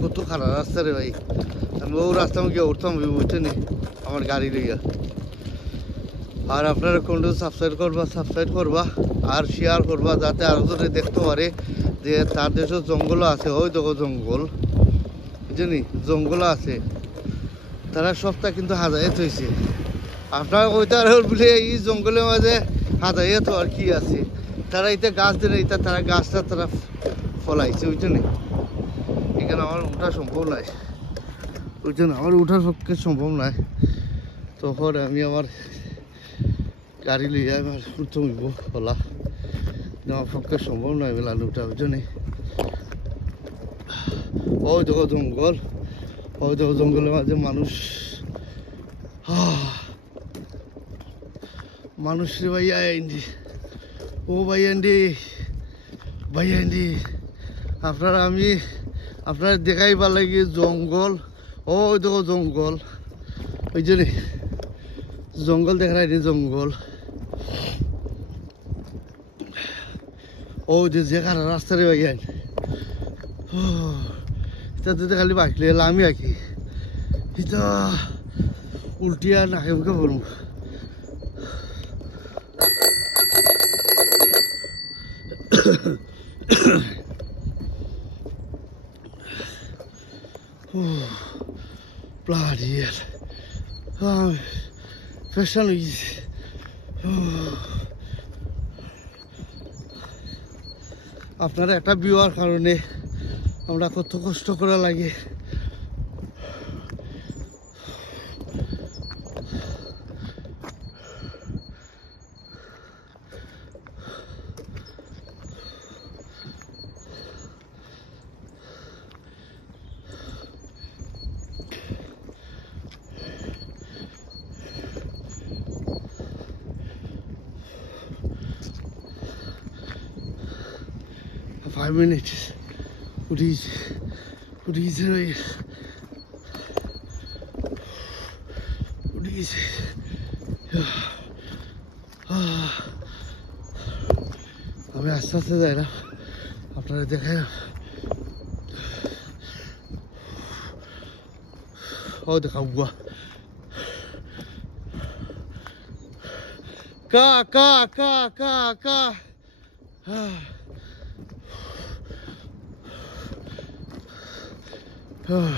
কত খারাপ রাস্তা রে ভাই আমি ও রাস্তা গিয়ে উঠতাম বুঝতে নি আমার গাড়ি লইয়া আর আপনারা কোনটা সাবস্ক্রাইব করবা আর শেয়ার করবা যাতে আরো যদি দেখতে পারে যে তার দেশে জঙ্গল আছে ওই দেখো জঙ্গল বুঝলি জঙ্গল আছে তারা সবটা কিন্তু হাজাইত হয়েছে আপনারা কইতে বলে এই জঙ্গলের মাঝে হাজাইত আর কি আছে তারা এটা গাছ দিলে এটা তারা গাছটা তারা ফলাইছে বুঝলি এখানে আমার উঠা সম্ভব নাই বুঝছেন আমার উঠার পক্ষে সম্ভব নাই তখন আমি আমার গাড়ি লিয়ে আমার উঠতে হইব ফলা আমার পক্ষে সম্ভব নয় বেলা উঠা বুঝলি ওই দেখো জঙ্গল ওই দেখো জঙ্গলের মাঝে মানুষ রে ভাইয়া আইন্দি ও ভাইয়ান্ডি আপনারা দেখাইবার লাগে জঙ্গল ওই দেখো জঙ্গল ওই জন্য জঙ্গল দেখাই জঙ্গল ও যে খারাপ রাস্তা রে ভাইয়া এটা খালি বাঁচলে আমি আঁকি এটা উল্টিয়া নাকে মুখে পড়ব Bloody hell. Fashion is. আপনারা একটা বিওয়ার কারণে আমরা কত কষ্ট করা লাগে Five minutes. Please. আমি আস্তে আস্তে যাই না আপনারা দেখাই ও দেখা বুয়া কা Oh